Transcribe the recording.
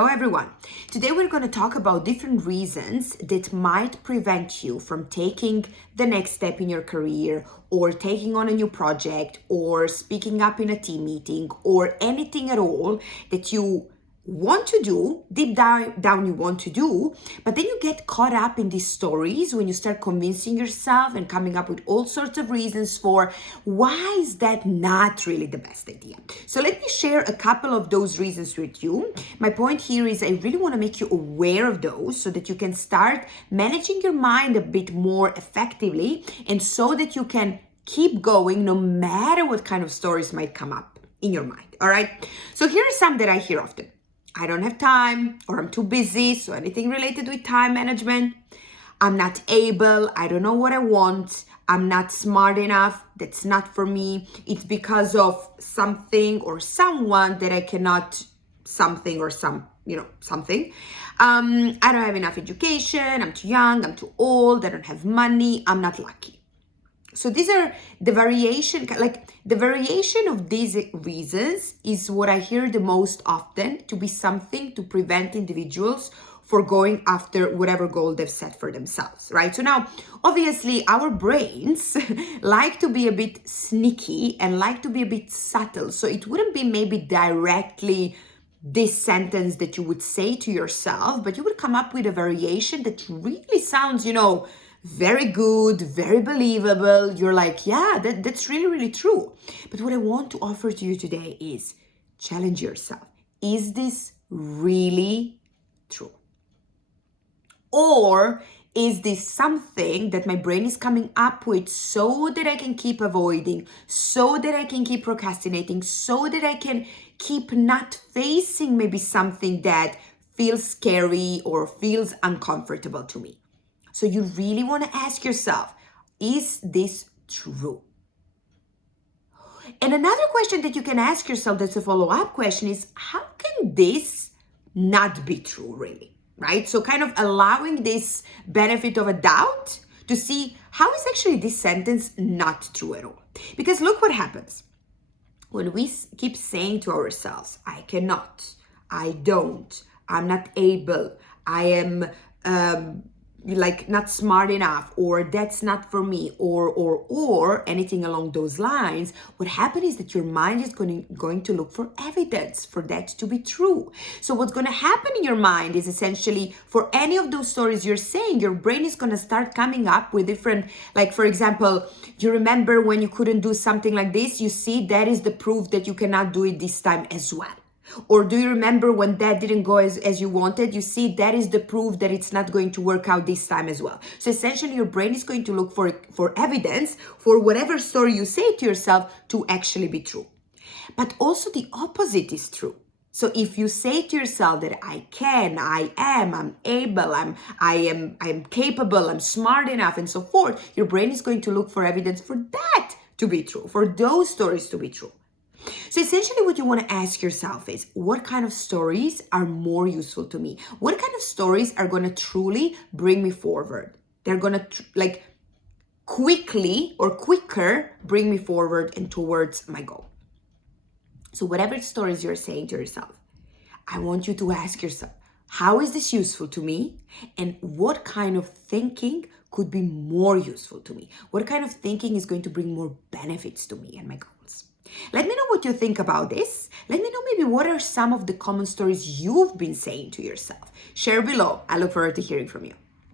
Hello everyone. Today we're going to talk about different reasons that might prevent you from taking the next step in your career or taking on a new project or speaking up in a team meeting or anything at all that you want to do, deep down you want to do, but then you get caught up in these stories when you start convincing yourself and coming up with all sorts of reasons for why is that not really the best idea. So let me share a couple of those reasons with you. My point here is I really want to make you aware of those so that you can start managing your mind a bit more effectively and so that you can keep going no matter what kind of stories might come up in your mind. All right. So here are some that I hear often. I don't have time, or I'm too busy, so anything related with time management. I'm not able, I don't know what I want, I'm not smart enough, that's not for me. It's because of something or someone that I cannot something. I don't have enough education, I'm too young, I'm too old, I don't have money, I'm not lucky. So these are the variation of these reasons is what I hear the most often to be something to prevent individuals for going after whatever goal they've set for themselves, right? So now, obviously, our brains like to be a bit sneaky and like to be a bit subtle. So it wouldn't be maybe directly this sentence that you would say to yourself, but you would come up with a variation that really sounds, very good, very believable. You're like, yeah, that's really, really true. But what I want to offer to you today is challenge yourself. Is this really true? Or is this something that my brain is coming up with so that I can keep avoiding, so that I can keep procrastinating, so that I can keep not facing maybe something that feels scary or feels uncomfortable to me? So you really want to ask yourself, is this true? And another question that you can ask yourself that's a follow-up question is, how can this not be true really, right? So kind of allowing this benefit of a doubt to see how is actually this sentence not true at all. Because look what happens. When we keep saying to ourselves, I cannot, I don't, I'm not able, I am not smart enough, or that's not for me, or anything along those lines, what happens is that your mind is going to look for evidence for that to be true. So what's going to happen in your mind is essentially for any of those stories you're saying, your brain is going to start coming up with different, like for example, you remember when you couldn't do something like this, you see that is the proof that you cannot do it this time as well. Or do you remember when that didn't go as you wanted? You see, that is the proof that it's not going to work out this time as well. So essentially, your brain is going to look for evidence for whatever story you say to yourself to actually be true. But also the opposite is true. So if you say to yourself that I can, I am, I'm able, I am capable, I'm smart enough, and so forth, your brain is going to look for evidence for that to be true, for those stories to be true. So essentially what you want to ask yourself is, what kind of stories are more useful to me? What kind of stories are going to truly bring me forward? They're going to quickly or quicker bring me forward and towards my goal. So whatever stories you're saying to yourself, I want you to ask yourself, how is this useful to me? And what kind of thinking could be more useful to me? What kind of thinking is going to bring more benefits to me and my goals? Let me know what you think about this. Let me know maybe what are some of the common stories you've been saying to yourself. Share below. I look forward to hearing from you.